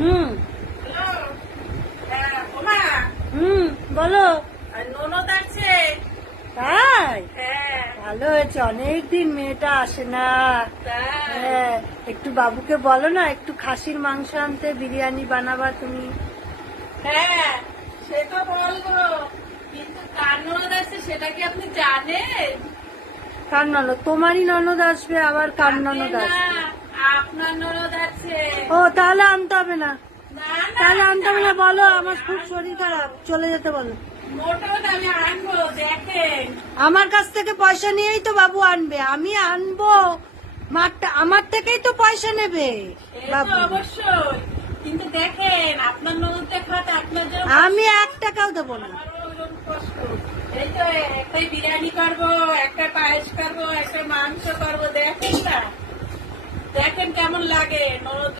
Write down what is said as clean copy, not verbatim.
হুম hello, ওমা, বলো। ননদ আছে। তাই? হ্যাঁ, ভালো হয়েছে, অনেকদিন মেয়েটা আসে না। তাই। হ্যাঁ, একটু বাবুকে বলো না একটু খাসির মাংস আনতে, বিরিয়ানি বানাবা তুমি। হ্যাঁ, সে তো বলবো, কিন্তু কার ননদ আছে সেটা কি আপনি জানেন? কার ননদ? তোমারই ননদ আসবে, আবার কার ননদ না, আসবে? আপনার ননদ আছে। ও, তাহলে আনতে হবে না। না, না, তাহলে আনতে হবে না, বলো আনবো, আমার খুব শরীর খারাপ, চলে যেতে বলো। মোটর আমি আনবো, দেখেন। আমার কাছ থেকে পয়সা নিয়েই তো বাবু আনবে, আমি আনবো। আমার থেকেই তো পয়সা নেবে সে তো বাবু। অবশ্যই, কিন্তু দেখেন আপনার ননদ দেখাতে আপনার জন্য আমি 1 টাকাও দেবো না। আমারও ওরকম কষ্ট। এই তো একটাই বিরিয়ানি করবো, একটা পায়েস করবো, একটা মাংস করবো, দেখেন না, দেখেন কেমন লাগে ননদ।